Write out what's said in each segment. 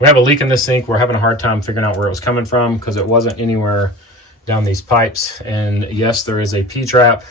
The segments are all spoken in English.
We have a leak in this sink. We're having a hard time figuring out where it was coming from because it wasn't anywhere down these pipes. And yes, there is a P-trap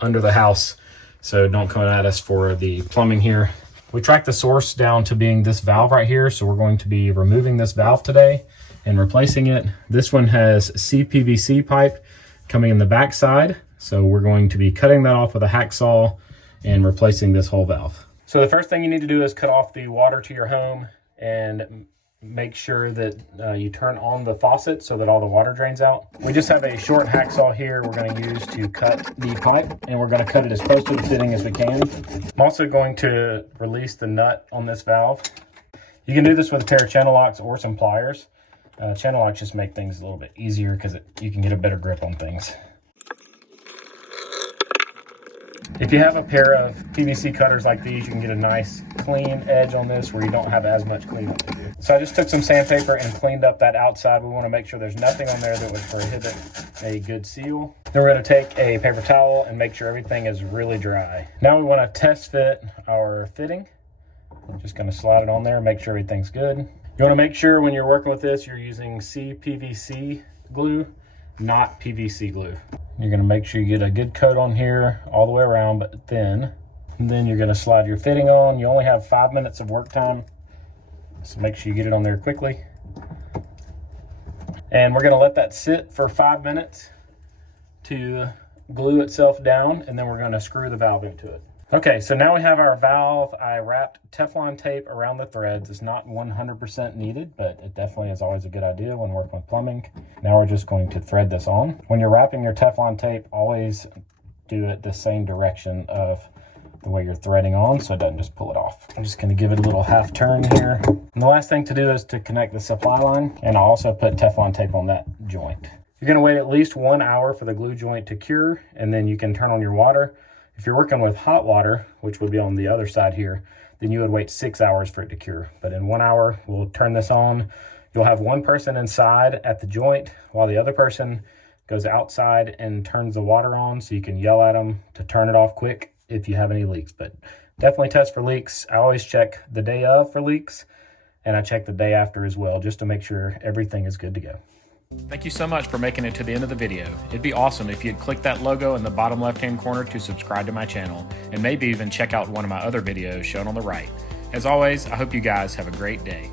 under the house, so don't come at us for the plumbing here. We tracked the source down to being this valve right here, so we're going to be removing this valve today and replacing it. This one has CPVC pipe coming in the back side, so we're going to be cutting that off with a hacksaw and replacing this whole valve. So the first thing you need to do is cut off the water to your home and make sure that you turn on the faucet so that all the water drains out. We just have a short hacksaw here we're going to use to cut the pipe, and we're going to cut it as close to the fitting as we can. I'm also going to release the nut on this valve. You can do this with a pair of channel locks or some pliers. Channel locks just make things a little bit easier because you can get a better grip on things. If you have a pair of PVC cutters like these, you can get a nice clean edge on this where you don't have as much cleanup to do. So I just took some sandpaper and cleaned up that outside. We want to make sure there's nothing on there that would prohibit a good seal. Then we're going to take a paper towel and make sure everything is really dry. Now we want to test fit our fitting. I'm just going to slide it on there and make sure everything's good. You want to make sure when you're working with this, you're using CPVC glue, not PVC glue. You're going to make sure you get a good coat on here all the way around, but thin. And then you're going to slide your fitting on. You only have 5 minutes of work time, so make sure you get it on there quickly. And we're going to let that sit for 5 minutes to glue itself down, and then we're going to screw the valve into it. Okay, so now we have our valve. I wrapped Teflon tape around the threads. It's not 100% needed, but it definitely is always a good idea when working with plumbing. Now we're just going to thread this on. When you're wrapping your Teflon tape, always do it the same direction of the way you're threading on so it doesn't just pull it off. I'm just going to give it a little half turn here. And the last thing to do is to connect the supply line, and I'll also put Teflon tape on that joint. You're going to wait at least 1 hour for the glue joint to cure, and then you can turn on your water. If you're working with hot water, which would be on the other side here, then you would wait 6 hours for it to cure. But in 1 hour, we'll turn this on. You'll have one person inside at the joint while the other person goes outside and turns the water on, so you can yell at them to turn it off quick if you have any leaks. But definitely test for leaks. I always check the day of for leaks, and I check the day after as well, just to make sure everything is good to go. Thank you so much for making it to the end of the video. It'd be awesome if you'd click that logo in the bottom left-hand corner to subscribe to my channel, and maybe even check out one of my other videos shown on the right. As always, I hope you guys have a great day.